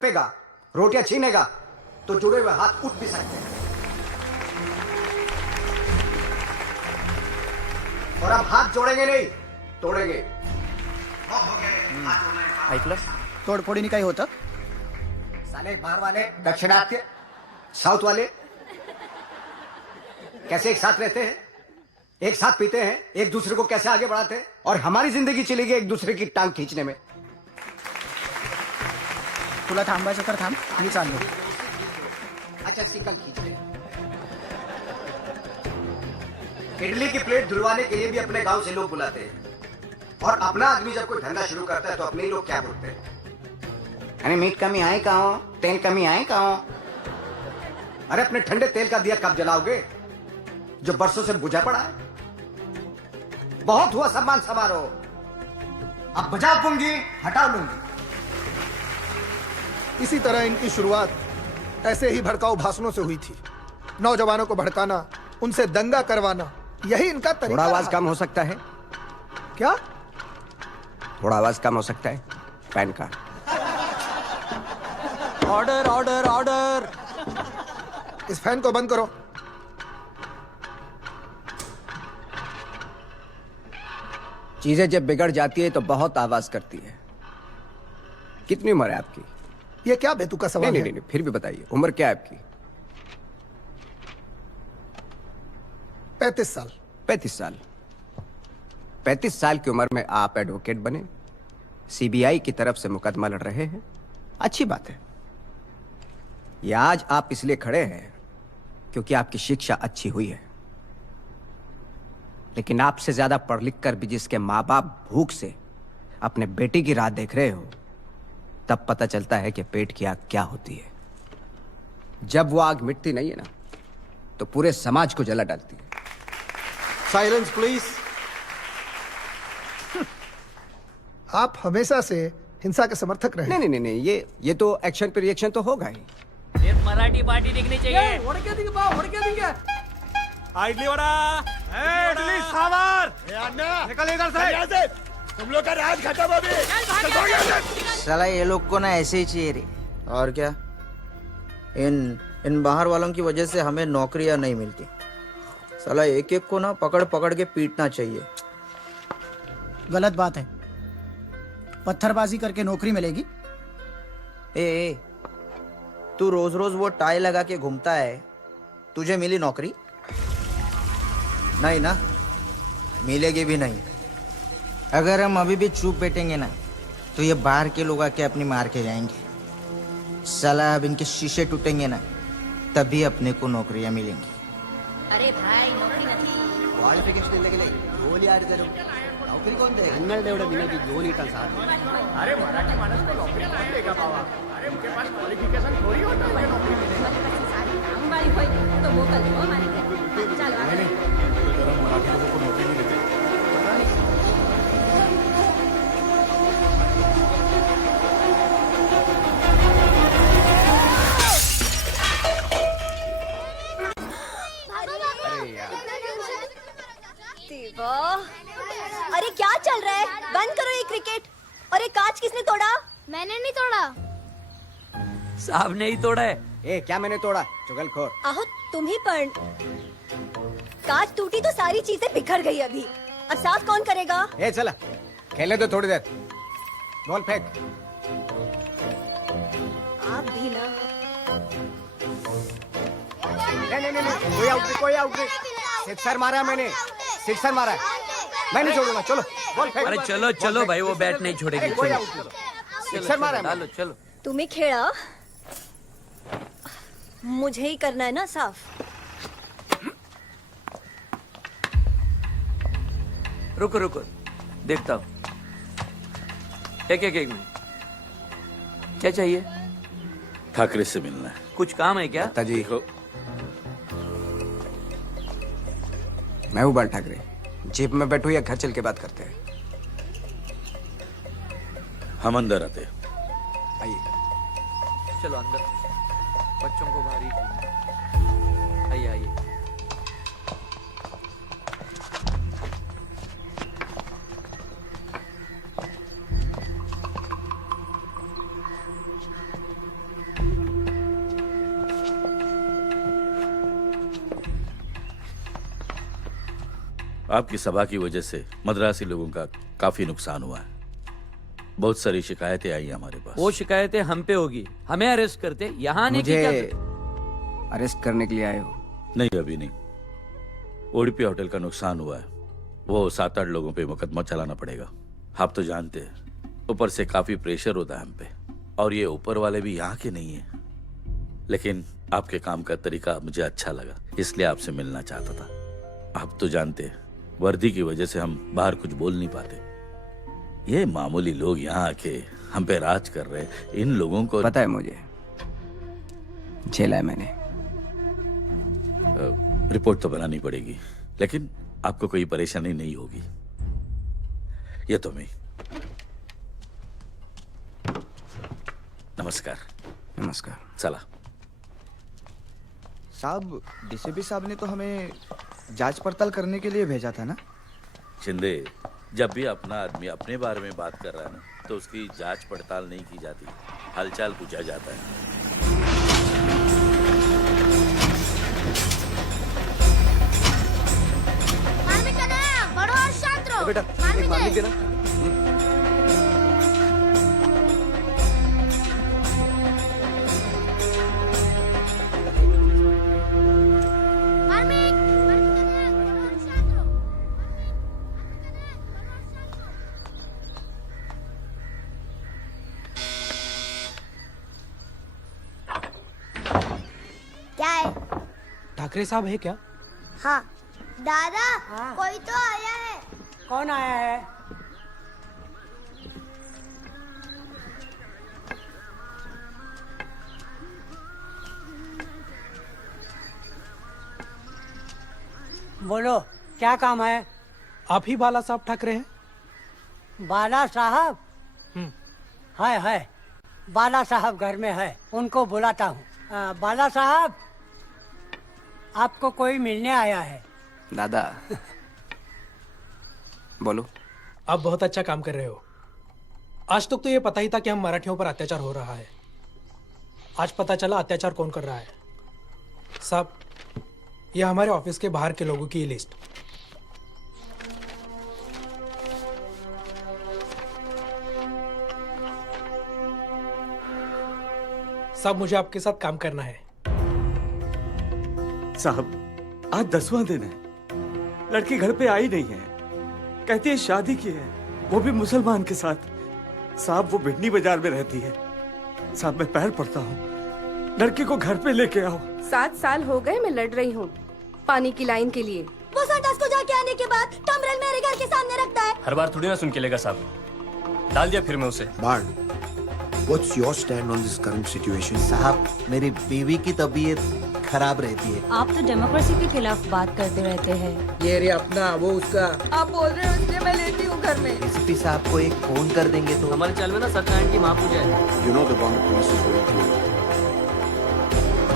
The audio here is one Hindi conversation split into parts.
पेगा, रोटियां छीनेगा तो जुड़े हुए हाथ उठ भी सकते हैं। और अब हाथ जोड़ेंगे नहीं, तोड़ेंगे। ऐकलं तोडफोडीने काही होतं? साले बाहर वाले, दक्षिणात्य, साउथ वाले कैसे एक साथ रहते हैं, एक साथ पीते हैं, एक दूसरे को कैसे आगे बढ़ाते हैं, और हमारी जिंदगी चली गई एक दूसरे की टांग खींचने में। तुला थांबायचं तर थांब, मी चाललो. अच्छा, इसकी कल खींच ले। इडली की प्लेट धुलवाने के लिए भी अपने गांव से लोग बुलाते हैं, और अपना आदमी जब कोई धंधा शुरू करता है तो अपने लोग क्या बोलते हैं? अरे मीट कमी आए कहाँ, तेल कमी आए कहाँ? अरे अपने ठंडे तेल का दिया कब जलाओगे जो बरसों से बुझा पड़ा है? बहुत हुआ सम्मान समारोह, अब बजा दूंगी, हटा लूंगी। इसी तरह इनकी शुरुआत ऐसे ही भड़काऊ भाषणों से हुई थी. नौजवानों को भड़काना, उनसे दंगा करवाना, यही इनका तरीका. थोड़ा आवाज कम हो सकता है क्या? थोड़ा आवाज कम हो सकता है. Pan card. Order order order. इस फैन को बंद करो. चीजें जब बिगड़ जाती है तो बहुत आवाज करती है. कितनी उम्र है आपकी? ये क्या बेतुका सवाल नहीं, है? नहीं, फिर भी बताइए, उम्र क्या है आपकी? 35 साल. 35 साल. 35 साल की उम्र में आप एडवोकेट बने, सीबीआई की तरफ से मुकदमा लड़ रहे हैं. अच्छी बात है. ये आज आप इसलिए खड़े हैं क्योंकि आपकी शिक्षा अच्छी हुई है. लेकिन आपसे ज्यादा पढ़ लिख कर भी जिसके माँ बाप भूख से अपने बेटे की राह देख रहे हो, तब पता चलता है कि पेट की आग क्या होती है. जब वो आग मिटती नहीं है ना, तो पूरे समाज को जला डालती है. Silence please. आप हमेशा से हिंसा के समर्थक रहे. नहीं नहीं नहीं, ये तो एक्शन पे रिएक्शन तो होगा ही. एक मराठी पार्टी दिखनी चाहिए. इडली वड़ा. इडली सांभर. निकल इधर से. तुम लोग का राज खत्म अभी. साला ये लोग को ना ऐसे ही चाहिए रे. और क्या, इन बाहर वालों की वजह से हमें नौकरियां नहीं मिलती. साला एक एक को ना पकड़ पकड़ के पीटना चाहिए. गलत बात है. पत्थरबाजी करके नौकरी मिलेगी? ए, तू रोज रोज वो टाई लगा के घूमता है, तुझे मिली नौकरी? नहीं ना, मिलेगी भी नहीं. अगर हम अभी भी चुप बैठेंगे ना, तो ये बाहर के लोग आके अपनी मार के जाएंगे. साला अब इनके शीशे टूटेंगे ना, तभी अपने को नौकरियां मिलेंगी. अरे भाई नौकरी नहीं. ಕ್ವಾಲಿಫಿಕೇಶನ್ ಇಲ್ಲ ಗೆಲೆ ಜೋಲಿ ಆಡಿದರು नौकरी कौन दे? 12 ದಿನಕ್ಕೆ ಜೋಲಿ ಇಟ್ಟ ಸಾಕು. अरे मराठी मानस को नौकरी कौन देगा बाबा? अरे उनके पास क्वालिफिकेशन थोड़ी होता है नौकरी मिलेगी. सारी काम वाली होई तो मोकल दो हमारे घर. चल आगे. मराठी लोगों को नौकरी नहीं देते. देवा, अरे क्या चल रहा है? बंद करो ये क्रिकेट. और ये कांच किसने तोड़ा? मैंने नहीं तोड़ा. साहब ने ही तोड़ा है. ए क्या मैंने तोड़ा? चुगलखोर. आहो तुम ही पण. कांच टूटी तो सारी चीजें बिखर गई अभी. अब साफ कौन करेगा? ए चला खेलने दो थोड़ी देर. बॉल फेंक. आप भी ना. नहीं, कोई आउट नहीं. सिक्सर मारा मैंने, सिक्सर मारा है. मैं नहीं छोड़ूंगा. चलो बॉल फेंक. अरे चलो चलो भाई, वो बैट नहीं छोड़ेगी. कोई चलो आउट नहीं. सिक्सर मारा है. डालो चलो. तुम्हें खेड़ा मुझे ही करना है ना साफ. रुको रुको, देखता हूँ. एक मिनट. क्या चाहिए? ठाकरे से मिलना है. कुछ काम है क्या? जी मैं हूँ बाल ठाकरे. जीप में बैठो या घर चल के बात करते हैं? हम अंदर आते. आइए. चलो अंदर. बच्चों को बाहर ही. आइए आइए. आपकी सभा की वजह से मद्रासी लोगों का काफी नुकसान हुआ है। बहुत सारी शिकायतें आई हमारे पास। वो शिकायतें हम पे होगी, हमें अरेस्ट करते, यहाँ आने की मुझे क्या? अरेस्ट करने के लिए आए हो? नहीं, अभी नहीं। उडुपी होटल का नुकसान हुआ है, वो 7-8 लोगों पे मुकदमा चलाना पड़ेगा। आप तो जानते हैं, ऊपर से काफी प्रेशर होता है हम पे, और ये ऊपर वाले भी यहाँ के नहीं है। लेकिन आपके काम का तरीका मुझे अच्छा लगा, इसलिए आपसे मिलना चाहता था। आप तो जानते हैं, वर्दी की वजह से हम बाहर कुछ बोल नहीं पाते। ये मामूली लोग यहाँ आके हम पे राज कर रहे हैं। इन लोगों को पता है मुझे, झेला है मैंने। रिपोर्ट तो बनानी पड़ेगी, लेकिन आपको कोई परेशानी नहीं होगी। ये तो मैं। नमस्कार। नमस्कार। चला। साहब, डीसीपी साहब ने तो हमें जांच पड़ताल करने के लिए भेजा था ना? शिंदे, जब भी अपना आदमी अपने बारे में बात कर रहा है ना, तो उसकी जांच पड़ताल नहीं की जाती, हालचाल पूछा जाता है। बेटा एक मार लिख देना। क्या है? ठाकरे साहब है क्या? हाँ दादा, कोई तो आया है। कौन आया है? बोलो, क्या काम है? आप ही बाला साहब ठाकरे हैं? बाला साहब? है बाला साहब घर में है, उनको बुलाता हूँ। बाला साहब, आपको कोई मिलने आया है। दादा बोलो। आप बहुत अच्छा काम कर रहे हो। आज तक तो ये पता ही था कि हम मराठियों पर अत्याचार हो रहा है। आज पता चला अत्याचार कौन कर रहा है। साहब, ये हमारे ऑफिस के बाहर के लोगों की लिस्ट। साहब, मुझे आपके साथ काम करना है। साहब, आज 10वां दिन है, लड़की घर पे आई नहीं है। कहती है शादी की है, वो भी मुसलमान के साथ। साहब, वो बिडनी बाजार में रहती है। साहब, मैं पैर पड़ता हूँ, लड़की को घर पे लेके आओ। 7 साल हो गए मैं लड़ रही हूँ पानी की लाइन के लिए। वो संडास को जाके आने के बाद टमरल मेरे घर के सामने रखता है। हर बार थोड़ी ना सुन के लेगा साहब, डाल दिया फिर मैं उसे। What's your stand on this current situation? साहब, मेरी बीवी की तबीयत खराब रहती है। आप तो डेमोक्रेसी के खिलाफ बात करते रहते हैं। ये रे अपना, वो उसका। आप बोल रहे हो इसलिए मैं लेती हूँ घर में। डीसीपी साहब को एक फोन कर देंगे तो। हमारे चल में ना सत्यनारायण की महापूजा है। You know the Bombay police is going through.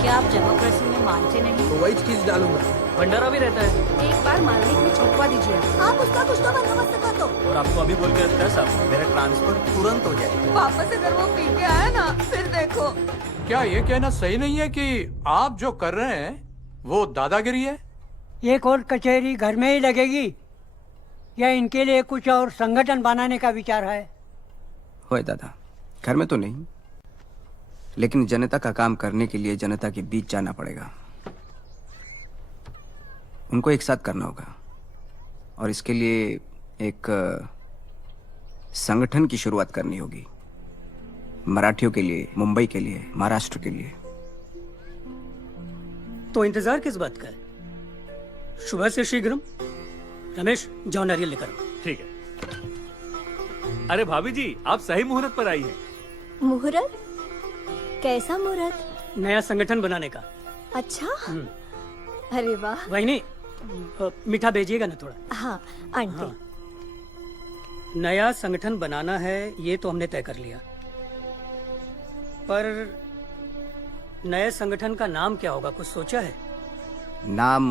क्या आप डेमोक्रेसी में मानते नहीं? तो वही चीज डालूंगा। भंडारा भी रहता है। एक बार मालिक में छुपवा दीजिए। आप उसका कुछ तो बंदोबस्त कर दो। और आपको अभी बोल के रखता है साहब, मेरा ट्रांसफर तुरंत हो जाए। वापस अगर वो पी के आया ना, फिर देखो। क्या ये कहना सही नहीं है कि आप जो कर रहे हैं वो दादागिरी है? ये कोर्ट कचहरी घर में ही लगेगी या इनके लिए कुछ और संगठन बनाने का विचार है? होए दादा, घर में तो नहीं, लेकिन जनता का काम करने के लिए जनता के बीच जाना पड़ेगा। उनको एक साथ करना होगा, और इसके लिए एक संगठन की शुरुआत करनी होगी। मराठियों के लिए, मुंबई के लिए, महाराष्ट्र के लिए। तो इंतजार किस बात का है? सुबह से शीघ्रम। रमेश, जाओ नारियल लेकर। ठीक है। अरे भाभी जी, आप सही मुहूर्त पर आई हैं। मुहूर्त? कैसा मुहूर्त? नया संगठन बनाने का। अच्छा, अरे वाह। वही नहीं, मीठा भेजिएगा ना थोड़ा। हाँ आंटी। हाँ। नया संगठन बनाना है, ये तो हमने तय कर लिया, पर नए संगठन का नाम क्या होगा, कुछ सोचा है? नाम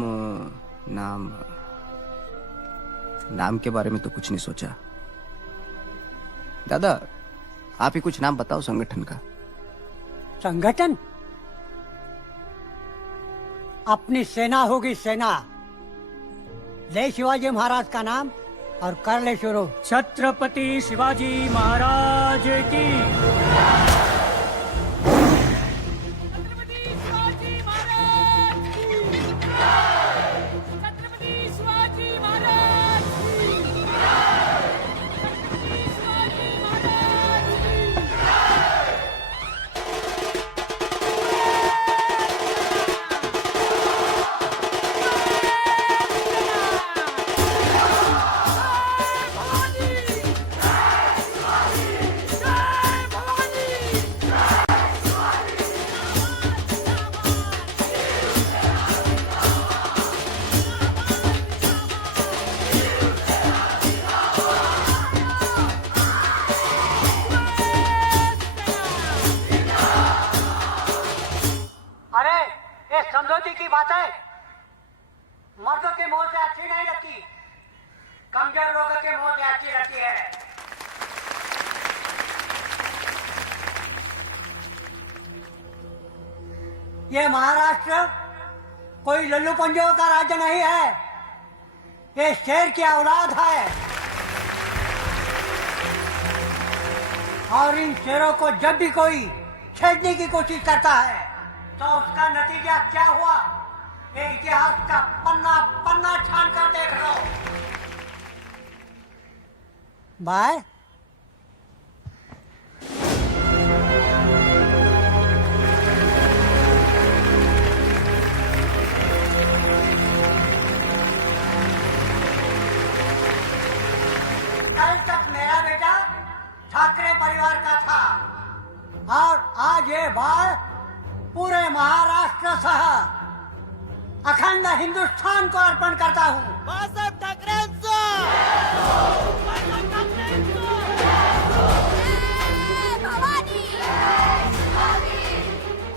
नाम नाम के बारे में तो कुछ नहीं सोचा। दादा, आप ही कुछ नाम बताओ संगठन का। संगठन? अपनी सेना होगी, सेना। ले शिवाजी महाराज का नाम और कर ले शुरू। छत्रपति शिवाजी महाराज की। अरे ये समझौते की बातें मर्दों के मुंह से अच्छी नहीं लगती, कमजोर लोगों के मुंह से अच्छी लगती है। ये महाराष्ट्र कोई लल्लू पंजों का राज्य नहीं है, ये शेर की औलाद है। और इन शेरों को जब भी कोई छेड़ने की कोशिश करता है तो उसका नतीजा क्या हुआ, ये इतिहास का पन्ना पन्ना छान कर देख लो। बाय कल तक मेरा बेटा ठाकरे परिवार का था और आज ये बार पूरे महाराष्ट्र सह अखंड हिंदुस्तान को अर्पण करता हूँ। बाळासाहेब ठाकरेंचा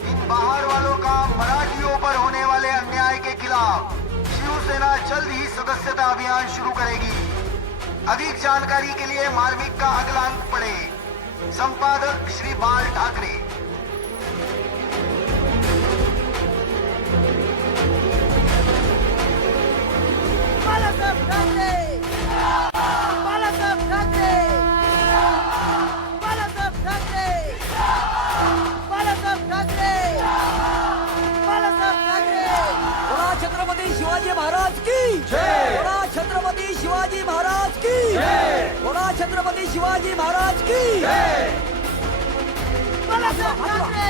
इन बाहर वालों का मराठियों पर होने वाले अन्याय के खिलाफ शिवसेना जल्द ही सदस्यता अभियान शुरू करेगी। अधिक जानकारी के लिए मार्मिक का अगला अंक पढ़े। संपादक श्री बाल ठाकरे। बाळासाहेब ठाकरे, बाळासाहेब ठाकरे, बाळासाहेब ठाकरे, बाळासाहेब ठाकरे, बाळासाहेब ठाकरे। बोला छत्रपती शिवाजी महाराज की जय। बोला छत्रपती शिवाजी महाराज की जय। बोला छत्रपती शिवाजी महाराज की जय। बाळासाहेब ठाकरे,